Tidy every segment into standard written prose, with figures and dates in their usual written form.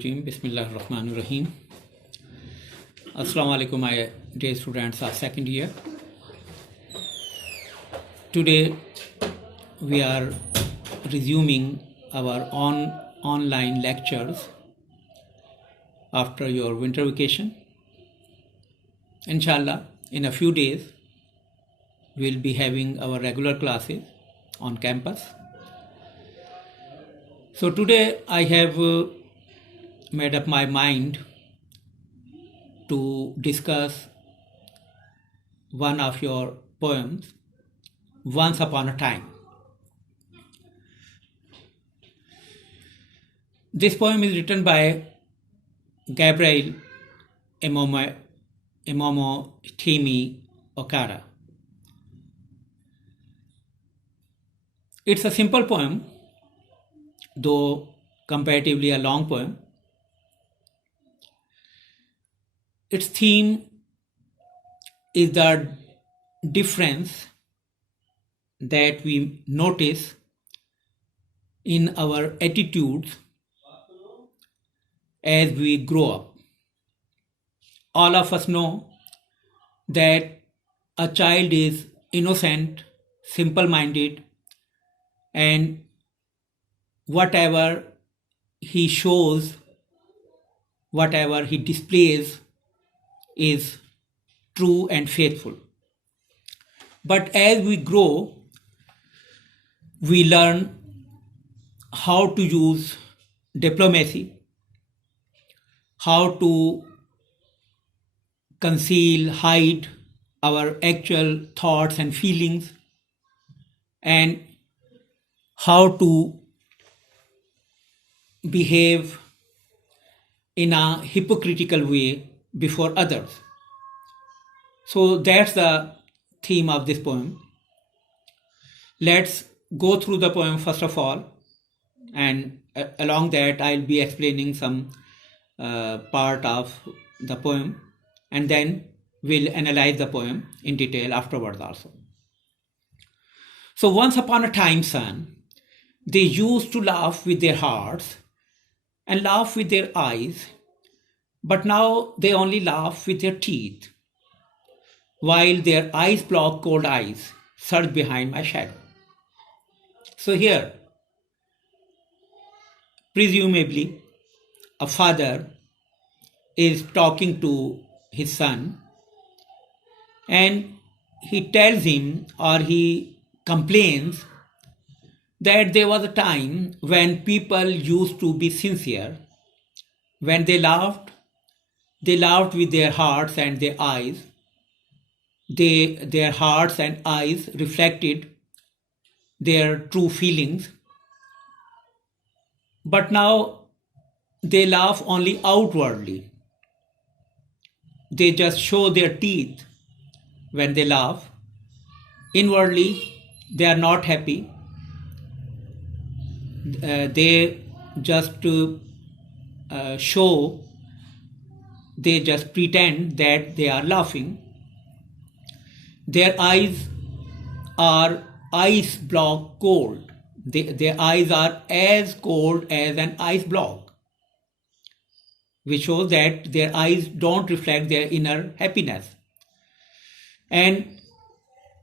Bismillahirrahmanirrahim. Assalamu alaikum, my dear students of second year. Today we are resuming our online lectures after your winter vacation. Inshallah, in a few days we'll be having our regular classes on campus. So today I have made up my mind to discuss one of your poems, Once Upon a Time. This poem is written by Gabriel Timi Okara. It's a simple poem, though comparatively a long poem. Its theme is the difference that we notice in our attitudes as we grow up. All of us know that a child is innocent, simple-minded, and whatever he shows, whatever he displays is true and faithful. But as we grow, we learn how to use diplomacy, how to conceal, hide our actual thoughts and feelings, and how to behave in a hypocritical way before others. So that's the theme of this poem. Let's go through the poem first of all, and along that I'll be explaining some part of the poem, and then we'll analyze the poem in detail afterwards also. So once upon a time, son, they used to laugh with their hearts and laugh with their eyes, but now they only laugh with their teeth, while their eyes block cold eyes surge behind my shadow. So here, presumably, a father is talking to his son, and he tells him, or he complains, that there was a time when people used to be sincere. When they laughed with their hearts and their eyes. Their hearts and eyes reflected their true feelings. But now they laugh only outwardly. They just show their teeth when they laugh. Inwardly, they are not happy. They just show, they just pretend that they are laughing. Their eyes are ice block cold. Their eyes are as cold as an ice block, which shows that their eyes don't reflect their inner happiness. And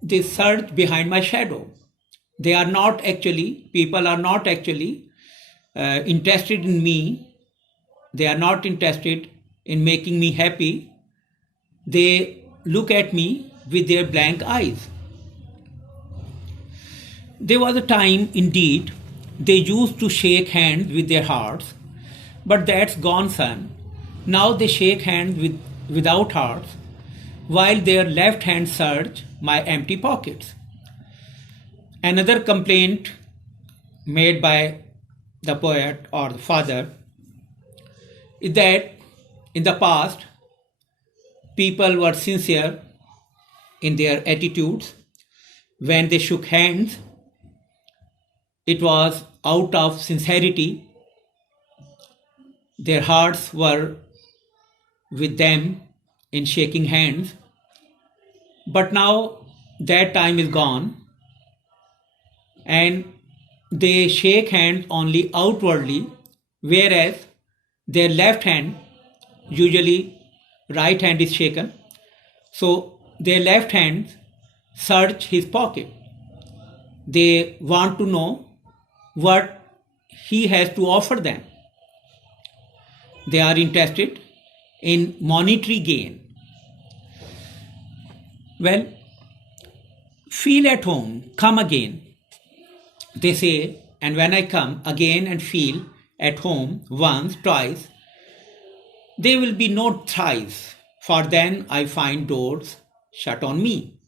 they surge behind my shadow. People are not actually interested in me. They are not interested in making me happy. They look at me with their blank eyes. There was a time, indeed, they used to shake hands with their hearts, but that's gone, son. Now they shake hands without hearts, while their left hand search my empty pockets. Another complaint made by the poet or the father is that in the past, people were sincere in their attitudes. When they shook hands, it was out of sincerity. Their hearts were with them in shaking hands. But now that time is gone, and they shake hands only outwardly, whereas their left hand, usually right hand is shaken, so their left hand search his pocket. They want to know what he has to offer them. They are interested in monetary gain. Well, feel at home, come again, they say, and when I come again and feel at home once, twice, there will be no thrice, for then I find doors shut on me.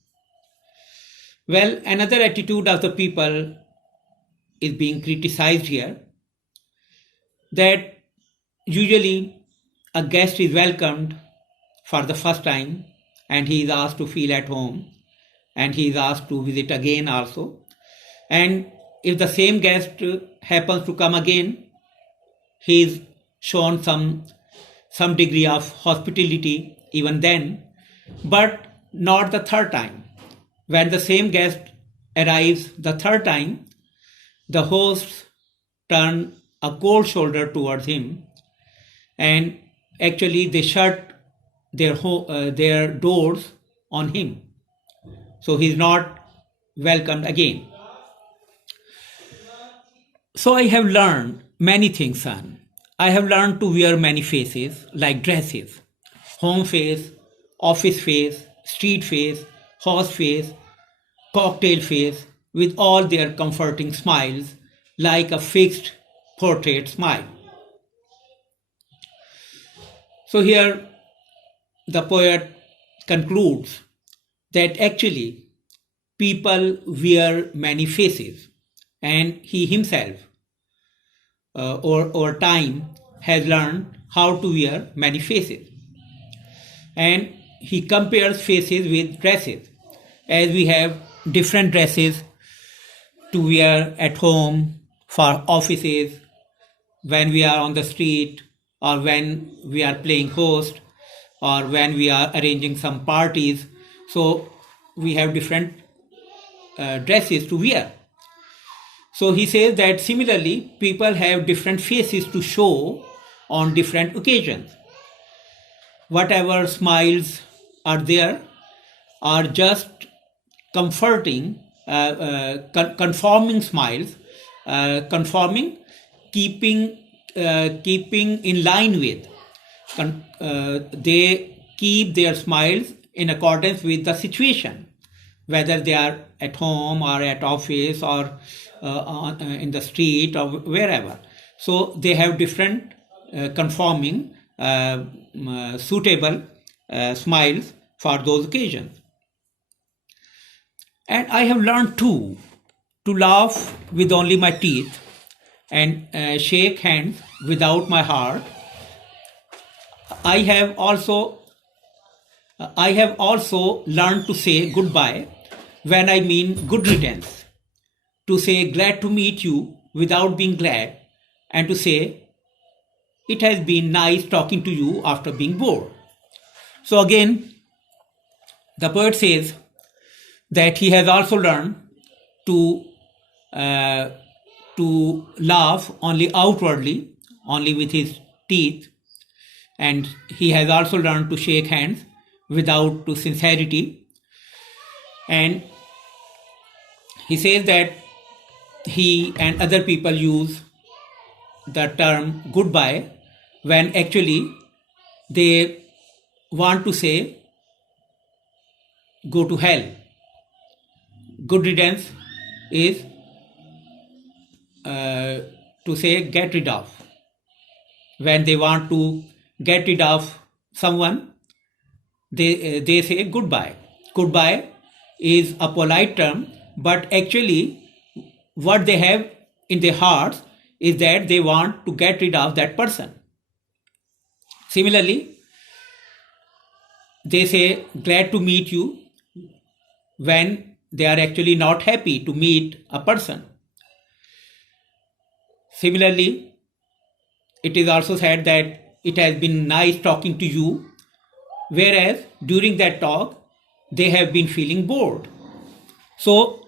Well, another attitude of the people is being criticized here, that usually a guest is welcomed for the first time and he is asked to feel at home and he is asked to visit again also. And if the same guest happens to come again, he is shown some degree of hospitality even then, but not the third time. When the same guest arrives the third time, the hosts turn a cold shoulder towards him and actually they shut their doors on him. So he is not welcomed again. So I have learned many things, son. I have learned to wear many faces like dresses: home face, office face, street face, horse face, cocktail face, with all their comforting smiles like a fixed portrait smile. So here the poet concludes that actually people wear many faces and he himself over time has learned how to wear many faces. And he compares faces with dresses, as we have different dresses to wear at home, for offices, when we are on the street, or when we are playing host, or when we are arranging some parties. So we have different dresses to wear. So he says that similarly, people have different faces to show on different occasions. Whatever smiles are there are just comforting, conforming smiles, keeping in line with. They keep their smiles in accordance with the situation, whether they are at home or at office or in the street or wherever. So they have different conforming, suitable smiles for those occasions. And I have learned too to laugh with only my teeth and shake hands without my heart. I have also learned to say goodbye when I mean good riddance, to say glad to meet you without being glad, and to say it has been nice talking to you after being bored. So again, the poet says that he has also learned to laugh only outwardly, only with his teeth, and he has also learned to shake hands without to sincerity. And he says that he and other people use the term goodbye when actually they want to say go to hell. Good riddance is to say get rid of. When they want to get rid of someone, they say goodbye. Goodbye is a polite term, but actually what they have in their hearts is that they want to get rid of that person. Similarly, they say glad to meet you when they are actually not happy to meet a person. Similarly, it is also said that it has been nice talking to you, whereas during that talk they have been feeling bored. So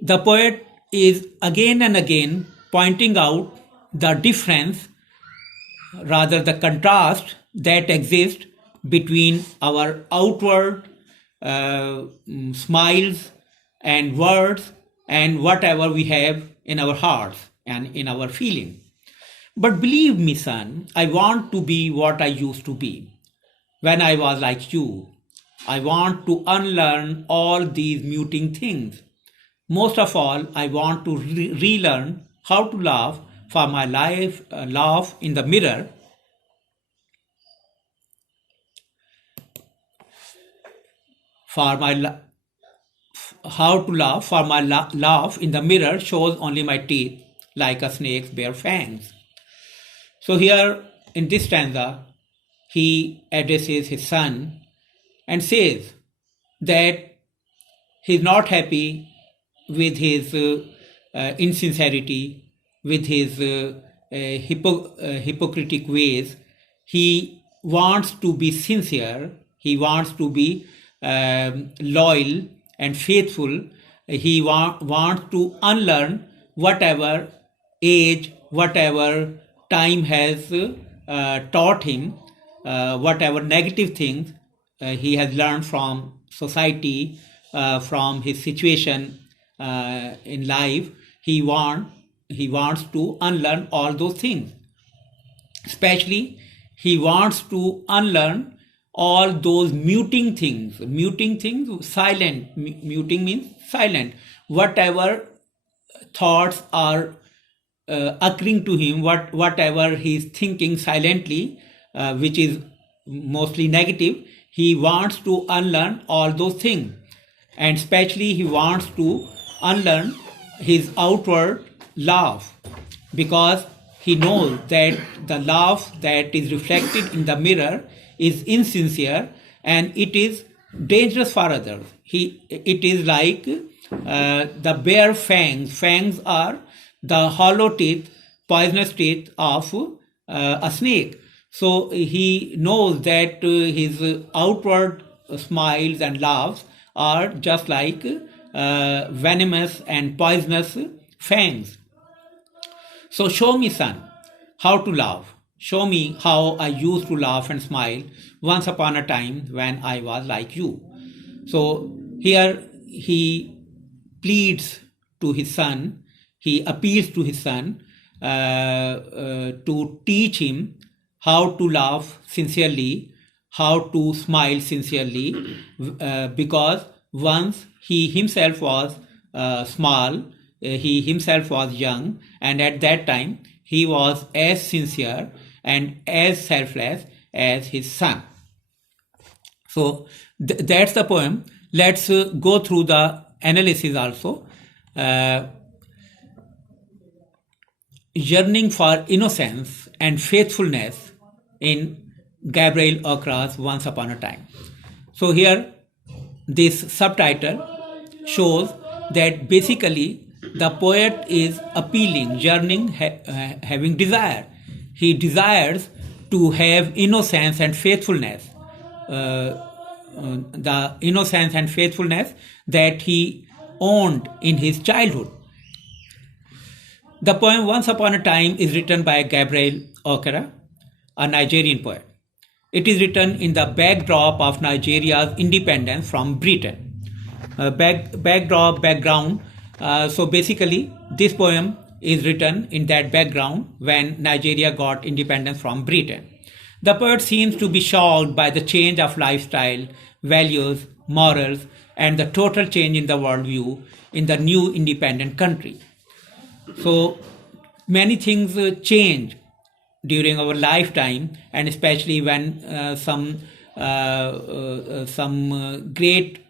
the poet is again and again pointing out the difference rather the contrast that exists between our outward smiles and words and whatever we have in our hearts and in our feeling. But believe me, son, I want to be what I used to be when I was like you. I want to unlearn all these muting things. Most of all, I want to relearn how to laugh for my life, laugh in the mirror, for my how to laugh, for my laugh in the mirror shows only my teeth like a snake's bare fangs. So here in this stanza, he addresses his son and says that he's not happy with his insincerity, with his hypocritic ways. He wants to be sincere, he wants to be loyal and faithful. He wants to unlearn whatever age, whatever time has taught him, whatever negative things he has learned from society, from his situation in life. He wants to unlearn all those things. Especially, he wants to unlearn all those muting things. Muting things, silent. Muting means silent. Whatever thoughts are occurring to him, whatever he's thinking silently, which is mostly negative, he wants to unlearn all those things. And especially he wants to unlearn his outward laugh, because he knows that the laugh that is reflected in the mirror is insincere and it is dangerous for others. It is like the bare fangs. Fangs are the hollow teeth, poisonous teeth of a snake. So he knows that his outward smiles and laughs are just like venomous and poisonous fangs. So show me, son, how to laugh. Show me how I used to laugh and smile once upon a time when I was like you. So here he pleads to his son, he appeals to his son to teach him how to laugh sincerely, how to smile sincerely, because once he himself was small, he himself was young, and at that time he was as sincere and as selfless as his son. So that's the poem. Let's go through the analysis also. Yearning for innocence and faithfulness in Gabriel Okra's Once Upon a Time. So here this subtitle shows that basically the poet is appealing, yearning, having desire. He desires to have innocence and faithfulness, the innocence and faithfulness that he owned in his childhood. The poem Once Upon a Time is written by Gabriel Okra, a Nigerian poet. It is written in the backdrop of Nigeria's independence from Britain. Background. So basically, this poem is written in that background when Nigeria got independence from Britain. The poet seems to be shocked by the change of lifestyle, values, morals, and the total change in the worldview in the new independent country. So many things change during our lifetime, and especially when some great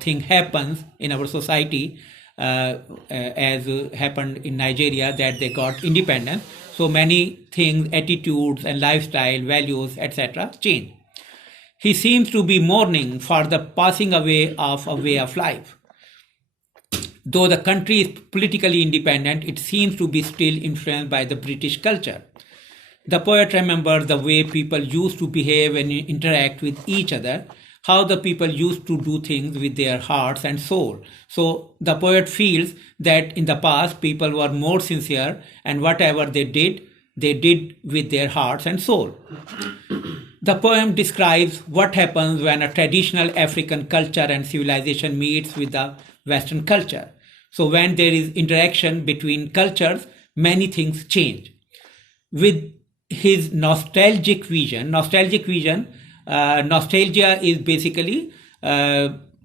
thing happens in our society, as happened in Nigeria, that they got independence. So many things, attitudes and lifestyle, values, etc. change. He seems to be mourning for the passing away of a way of life. Though the country is politically independent, it seems to be still influenced by the British culture. The poet remembers the way people used to behave and interact with each other, how the people used to do things with their hearts and soul. So the poet feels that in the past people were more sincere, and whatever they did, they did with their hearts and soul. The poem describes what happens when a traditional African culture and civilization meets with the Western culture. So when there is interaction between cultures, many things change. With his nostalgia is basically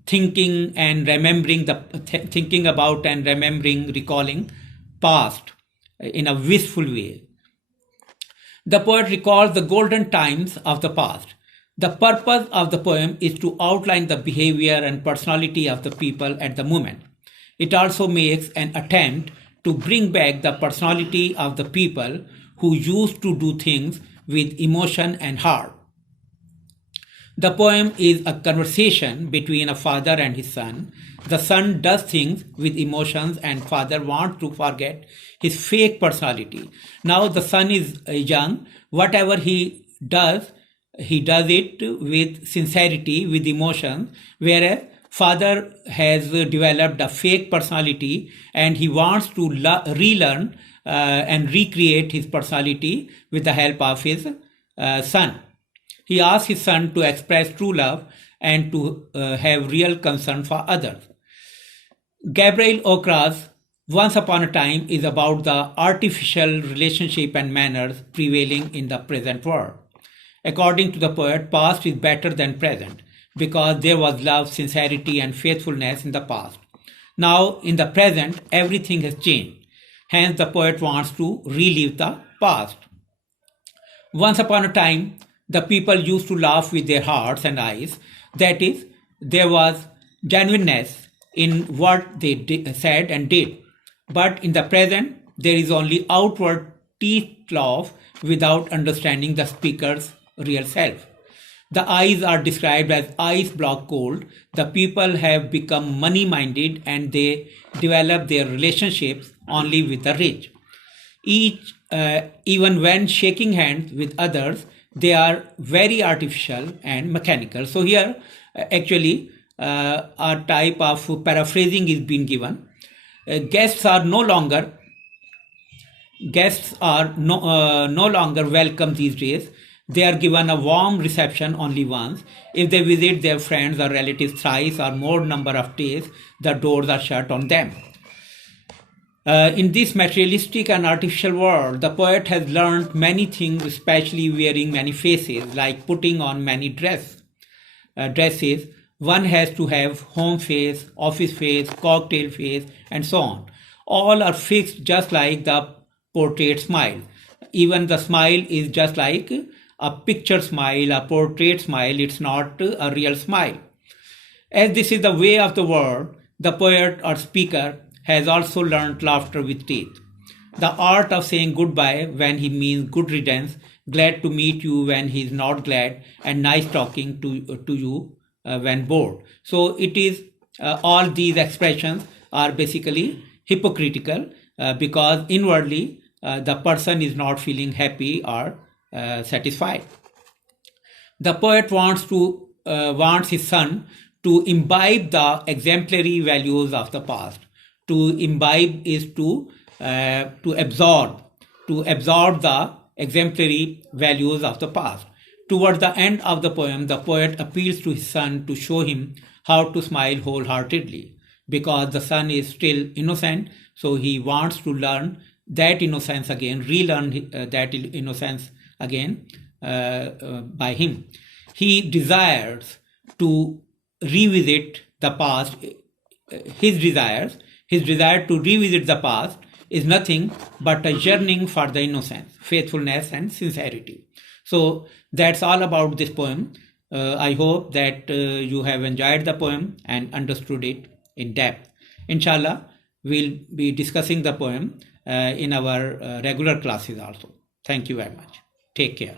thinking and remembering thinking about and remembering, recalling past in a wistful way. The poet recalls the golden times of the past. The purpose of the poem is to outline the behavior and personality of the people at the moment. It also makes an attempt to bring back the personality of the people who used to do things with emotion and heart. The poem is a conversation between a father and his son. The son does things with emotions and father wants to forget his fake personality. Now the son is young. Whatever he does it with sincerity, with emotion, whereas father has developed a fake personality and he wants to relearn and recreate his personality with the help of his son. He asks his son to express true love and to have real concern for others. Gabriel Okra's Once Upon a Time is about the artificial relationship and manners prevailing in the present world. According to the poet, past is better than present because there was love, sincerity, and faithfulness in the past. Now, in the present, everything has changed. Hence, the poet wants to relive the past. Once upon a time, the people used to laugh with their hearts and eyes. That is, there was genuineness in what they said and did. But in the present, there is only outward teeth laugh without understanding the speaker's real self. The eyes are described as ice block cold. The people have become money-minded and they develop their relationships only with the rich. Even when shaking hands with others, they are very artificial and mechanical. So here, actually, a type of paraphrasing is being given. Guests are no longer welcome these days. They are given a warm reception only once. If they visit their friends or relatives thrice or more number of days, the doors are shut on them. In this materialistic and artificial world, the poet has learned many things, especially wearing many faces, like putting on many dresses. One has to have home face, office face, cocktail face, and so on. All are fixed just like the portrait smile. Even the smile is just like a picture smile, a portrait smile. It's not a real smile. As this is the way of the world, the poet or speaker has also learned laughter with teeth. The art of saying goodbye when he means good riddance, glad to meet you when he is not glad, and nice talking to you when bored. So it is all these expressions are basically hypocritical because inwardly the person is not feeling happy or satisfied. The poet wants his son to imbibe the exemplary values of the past. To imbibe is to absorb the exemplary values of the past. Toward the end of the poet appeals to his son to show him how to smile wholeheartedly because the son is still innocent, so he wants to learn that innocence again, relearn that innocence again by him. He desires to revisit the past. His desire to revisit the past is nothing but a yearning for the innocence, faithfulness, and sincerity. So that's all about this poem. I hope that you have enjoyed the poem and understood it in depth. Inshallah, we'll be discussing the poem in our regular classes also. Thank you very much. Take care.